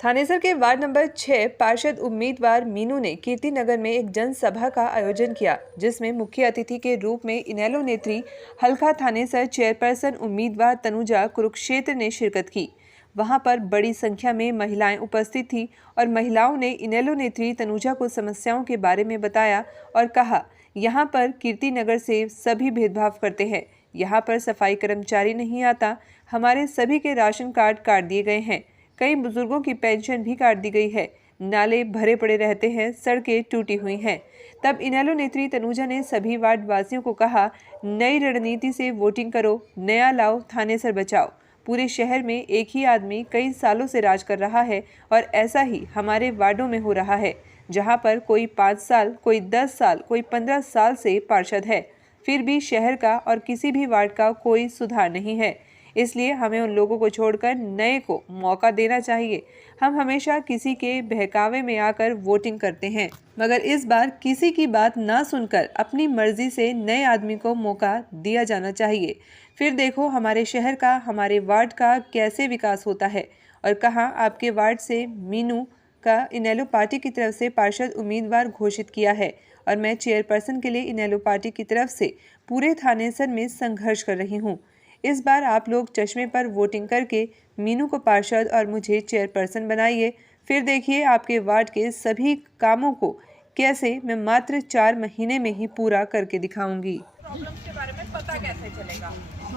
थानेसर के ward number 6 पार्षद उम्मीदवार मीनू ने कीर्ति नगर में एक जनसभा का आयोजन किया, जिसमें मुख्य अतिथि के रूप में इनेलो नेत्री हल्का थानेसर चेयरपर्सन उम्मीदवार तनुजा कुरुक्षेत्र ने शिरकत की। वहां पर बड़ी संख्या में महिलाएं उपस्थित थी और महिलाओं ने इनेलो नेत्री तनुजा को समस्याओं के बारे में बताया और कहा, यहाँ पर कीर्ति नगर से सभी भेदभाव करते हैं, यहाँ पर सफाई कर्मचारी नहीं आता, हमारे सभी के राशन कार्ड काट दिए गए हैं, कई बुजुर्गों की पेंशन भी काट दी गई है, नाले भरे पड़े रहते हैं, सड़कें टूटी हुई हैं। तब इनेलो नेत्री तनुजा ने सभी वार्ड वासियों को कहा, नई रणनीति से वोटिंग करो, नया लाओ, थानेसर बचाओ। पूरे शहर में एक ही आदमी कई सालों से राज कर रहा है और ऐसा ही हमारे वार्डों में हो रहा है, जहां पर कोई 5 साल, कोई 10 साल, कोई 15 साल से पार्षद है, फिर भी शहर का और किसी भी वार्ड का कोई सुधार नहीं है। इसलिए हमें उन लोगों को छोड़कर नए को मौका देना चाहिए। हम हमेशा किसी के बहकावे में आकर वोटिंग करते हैं, मगर इस बार किसी की बात ना सुनकर अपनी मर्जी से नए आदमी को मौका दिया जाना चाहिए। फिर देखो हमारे शहर का, हमारे वार्ड का कैसे विकास होता है। और कहा, आपके वार्ड से मीनू का इनेलो पार्टी की तरफ से पार्षद उम्मीदवार घोषित किया है और मैं चेयरपर्सन के लिए इनेलो पार्टी की तरफ से पूरे थानेसर में संघर्ष कर रही हूँ। इस बार आप लोग चश्मे पर वोटिंग करके मीनू को पार्षद और मुझे चेयरपर्सन बनाइए। फिर देखिए आपके वार्ड के सभी कामों को कैसे मैं मात्र 4 महीने में ही पूरा करके दिखाऊंगी। प्रॉब्लम्स के बारे में पता कैसे चलेगा?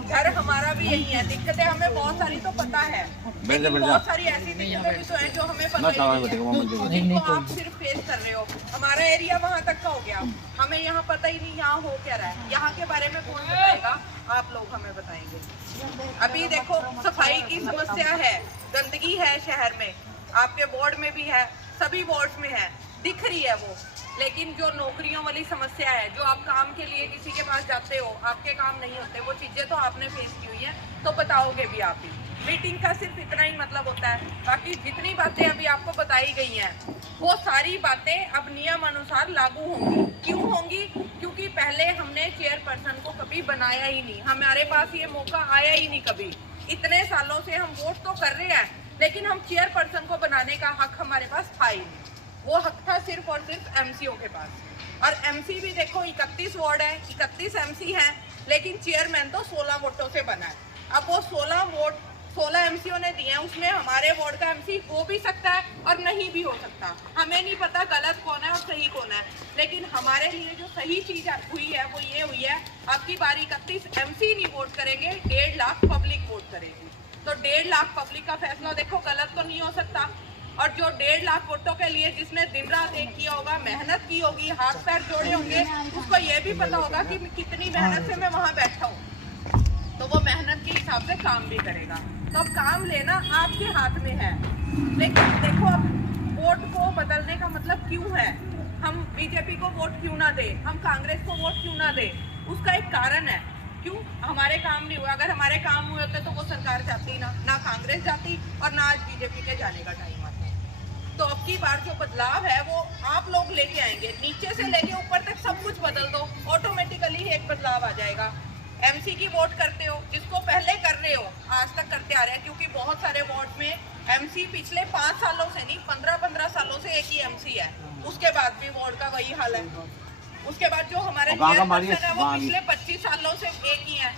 घर हमारा भी यही है, दिक्कतें हमें बहुत सारी तो पता है, लेकिन बहुत सारी ऐसी दिक्कतें भी तो हैं जो हमें पता नहीं है, जिनको आप सिर्फ फेस कर रहे हो। हमारा एरिया वहाँ तक का हो गया, हमें यहाँ पता ही नहीं यहाँ हो क्या रहा है, यहाँ के बारे में कौन बताएगा? आप लोग हमें बताएंगे। अभी देखो सफाई की समस्या है, गंदगी है शहर में, आपके वार्ड में भी है, सभी वार्ड में है, दिख रही है वो। लेकिन जो नौकरियों वाली समस्या है, जो आप काम के लिए किसी के पास जाते हो, आपके काम नहीं होते, वो चीजें तो आपने फेस की हुई है, तो बताओगे भी आप ही। मीटिंग का सिर्फ इतना ही मतलब होता है, बाकी जितनी बातें अभी आपको बताई गई हैं वो सारी बातें अब नियम अनुसार लागू होंगी। क्यों होंगी? क्योंकि पहले हमने चेयरपर्सन को कभी बनाया ही नहीं, हमारे पास ये मौका आया ही नहीं कभी। इतने सालों से हम वोट तो कर रहे हैं, लेकिन हम चेयरपर्सन को बनाने का हक हमारे पास था ही नहीं। वो हक था सिर्फ और सिर्फ एमसीओ के पास। और एमसी भी देखो 31 वार्ड है, 31 एमसी हैं, लेकिन चेयरमैन तो 16 वोटों से बना है। अब वो 16 एमसीओ ने दिए हैं, उसमें हमारे वार्ड का एमसी हो भी सकता है और नहीं भी हो सकता। हमें नहीं पता गलत कौन है और सही कौन है, लेकिन हमारे लिए जो सही चीज हुई है वो ये हुई है, आपकी बारी 31 एमसी नहीं वोट करेंगे, 1.5 लाख पब्लिक वोट करेगी। तो 1.5 लाख पब्लिक का फैसला देखो गलत तो नहीं हो सकता। और जो 1.5 लाख वोटों के लिए जिसने दिन रात एक किया होगा, मेहनत की होगी, हाथ पैर जोड़े होंगे, उसको ये भी पता होगा कि कितनी मेहनत से मैं वहां बैठा हूँ, तो वो मेहनत के हिसाब से काम भी करेगा। तो अब काम लेना आपके हाथ में है। लेकिन देखो अब वोट को बदलने का मतलब क्यों है? हम बीजेपी को वोट क्यों ना दे, हम कांग्रेस को वोट क्यों ना दे? उसका एक कारण है, क्यों? हमारे काम नहीं हुए। अगर हमारे काम हुए होते तो वो सरकार जाती ना कांग्रेस जाती और ना आज बीजेपी के जाने का टाइम आता। तो अब की बार जो बदलाव है वो आप लोग लेके आएंगे, नीचे से लेके ऊपर तक सब कुछ बदल दो, ऑटोमेटिकली एक बदलाव आ जाएगा। एमसी की वोट करते हो, जिसको पहले कर रहे हो, आज तक करते आ रहे हैं, क्योंकि बहुत सारे वार्ड में एमसी पिछले 5 सालों से नहीं 15 सालों से एक ही एमसी है, उसके बाद भी वार्ड का वही हाल है। उसके बाद जो हमारे चेयरपर्सन है वो पिछले 25 सालों से एक ही है।